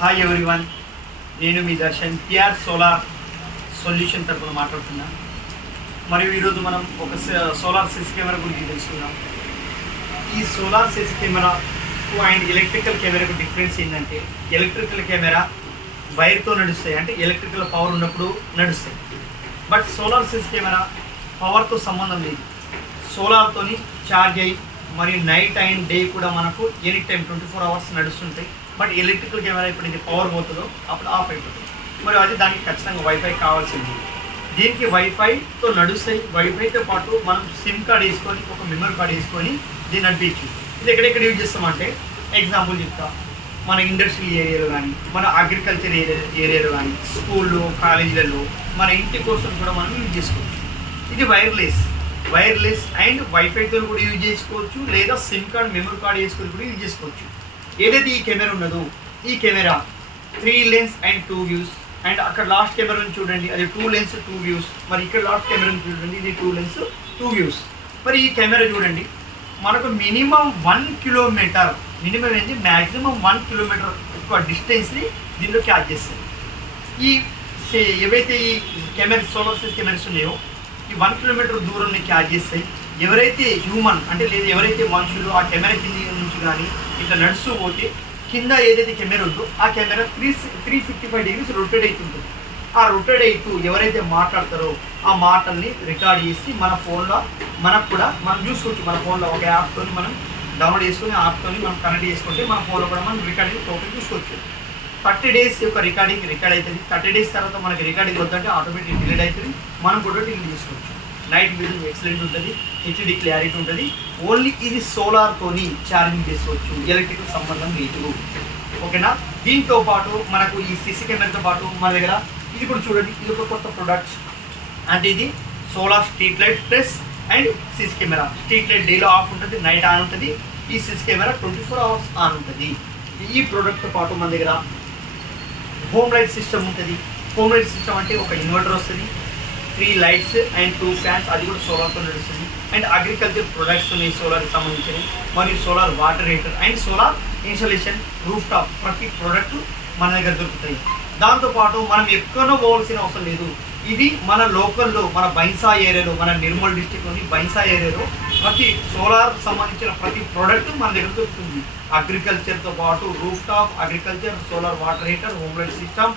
Hi everyone, నేను మీ Darshan PR solar solution తరపున మాట్లాడుతున్నా. మరియు ఈరోజు మనం ఒక సోలార్ సీసీ కెమెరా గురించి తెలుసుకుందాం. ఈ సోలార్ సీసీ కెమెరాకు అండ్ ఎలక్ట్రికల్ కెమెరాకు డిఫరెన్స్ ఏంటంటే, ఎలక్ట్రికల్ కెమెరా వైర్తో నడుస్తాయి, అంటే ఎలక్ట్రికల్ పవర్ ఉన్నప్పుడు నడుస్తాయి. బట్ సోలార్ సీసీ కెమెరా పవర్తో సంబంధం లేదు, సోలార్తోని ఛార్జ్ అయ్యి మరియు నైట్ అండ్ డే కూడా మనకు ఎనీ టైం 24 అవర్స్ నడుస్తుంటాయి. బట్ ఎలక్ట్రికల్ కెమెరా ఇప్పుడు ఇది పవర్ పోతుందో అప్పుడు ఆఫ్ అయిపోతుంది. మరి అది దానికి ఖచ్చితంగా వైఫై కావాల్సింది. దీనికి వైఫైతో నడుస్తాయి. వైఫైతో పాటు మనం సిమ్ కార్డ్ వేసుకొని ఒక మెమరీ కార్డ్ వేసుకొని దీన్ని నడిపించు. ఇది ఎక్కడెక్కడ యూజ్ చేస్తామంటే, ఎగ్జాంపుల్ చెప్తా, మన ఇండస్ట్రియల్ ఏరియాలో కానీ, మన అగ్రికల్చర్ ఏరియాలో కానీ, స్కూల్లో కాలేజీలలో మన ఇంటి కోసం కూడా మనం యూజ్ చేసుకోవచ్చు. ఇది వైర్లెస్ అండ్ వైఫైతో కూడా యూజ్ చేసుకోవచ్చు, లేదా సిమ్ కార్డ్ మెమరీ కార్డ్ వేసుకొని కూడా యూజ్ చేసుకోవచ్చు. ఏదైతే ఈ కెమెరా ఉన్నదో, ఈ camera 3 lens and 2 views. And అక్కడ లాస్ట్ కెమెరాని చూడండి, అది 2 లెన్స్ 2 వ్యూస్. మరి ఇక్కడ లాస్ట్ కెమెరాని చూడండి, ఇది 2 లెన్స్ 2 వ్యూస్. మరి ఈ కెమెరా చూడండి, మనకు మినిమం 1 కిలోమీటర్, మినిమం ఏంటి మ్యాక్సిమం 1 కిలోమీటర్ ఎక్కువ డిస్టెన్స్ని దీనిలో క్యాచ్ చేస్తుంది. ఈ ఏవైతే ఈ కెమెరా సోలార్ సీసీ కెమెరాస్ ఉన్నాయో, ఈ 1 కిలోమీటర్ దూరాన్ని క్యాచ్ చేస్తాయి. ఎవరైతే హ్యూమన్ అంటే లేదా ఎవరైతే మనుషులు ఆ కెమెరా కింద నుంచి కానీ ఇట్లా నడుస్తూ పోతే, కింద ఏదైతే కెమెరా ఉందో ఆ కెమెరా 355 డిగ్రీస్ రొటేట్ అవుతుంటుంది. ఆ రొటేట్ అవుతూ ఎవరైతే మాట్లాడతారో ఆ మాటల్ని రికార్డ్ చేసి మన ఫోన్లో మనకు కూడా మనం చూసుకోవచ్చు. మన ఫోన్లో ఒక యాప్తో మనం డౌన్లోడ్ చేసుకొని ఆ యాప్తో మనం కనెక్ట్ చేసుకుంటే మన ఫోన్లో కూడా మనం రికార్డింగ్ టోటల్ చూసుకోవచ్చు. 30 డేస్ యొక్క రికార్డ్ అవుతుంది. 30 డేస్ తర్వాత మనకి రికార్డింగ్ వద్దంటే ఆటోమేటిక్ డిలీట్ అవుతుంది. మనం కూడా డిలీట్ చేసుకోవచ్చు. నైట్ విజన్ ఎక్సలెంట్ ఉంటుంది, హెచ్డి క్లారిటీ ఉంటుంది. ఓన్లీ ఇది సోలార్తోని ఛార్జింగ్ చేసుకోవచ్చు, ఎలక్ట్రికల్ సంబంధం లేదు. ఓకేనా? దీంతో పాటు మనకు ఈ సీసీ కెమెరాతో పాటు మన దగ్గర ఇది కూడా చూడండి, ఇది ఒక కొత్త ప్రొడక్ట్. అంటే ఇది solar street light plus and CC camera. Street light డేలో ఆఫ్ ఉంటుంది, నైట్ ఆన్ ఉంటుంది. ఈ సీసీ కెమెరా 24 అవర్స్ ఆన్ ఉంటుంది. ఈ ప్రోడక్ట్తో పాటు మన దగ్గర హోమ్ లైట్ సిస్టమ్ ఉంటుంది. హోమ్ లైట్ సిస్టమ్ అంటే ఒక ఇన్వర్టర్ వస్తుంది, 3 లైట్స్ అండ్ 2 ఫ్యాన్స్, అది కూడా సోలార్తో నడుస్తుంది. అండ్ అగ్రికల్చర్ ప్రొడక్ట్స్ ఉన్నాయి సోలార్కి సంబంధించినవి, మరియు solar water heater and solar installation, roof top, ప్రతి ప్రోడక్ట్ మన దగ్గర దొరుకుతాయి. దాంతోపాటు మనం ఎక్కడో పోవాల్సిన అవసరం లేదు. ఇది మన లోకల్లో, మన బైన్సా ఏరియాలో, మన నిర్మల్ డిస్టిక్లోని బైన్సా ఏరియాలో ప్రతి సోలార్ సంబంధించిన ప్రతి ప్రోడక్ట్ మన దగ్గర దొరుకుతుంది. అగ్రికల్చర్తో పాటు roof top, agriculture, solar water heater, home light system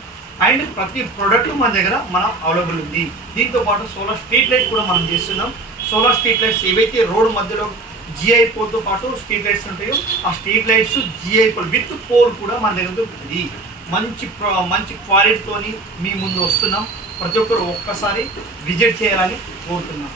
and ప్రతి ప్రోడక్ట్ మన దగ్గర అవైలబుల్ ఉంది. దీంతో పాటు సోలార్ స్ట్రీట్ లైట్ కూడా మనం చేస్తున్నాం. సోలార్ స్ట్రీట్ లైట్స్ ఏవైతే రోడ్ మధ్యలో జిఐ పోల్తో పాటు స్ట్రీట్ లైట్స్ ఉంటాయో, ఆ street lights GI pole with pole కూడా మన దగ్గర దొరుకుతుంది. మంచి క్వాలిటీతోని మీ ముందు వస్తున్నాం. ప్రతి ఒక్కరు ఒక్కసారి విజిట్ చేయాలని కోరుతున్నాం.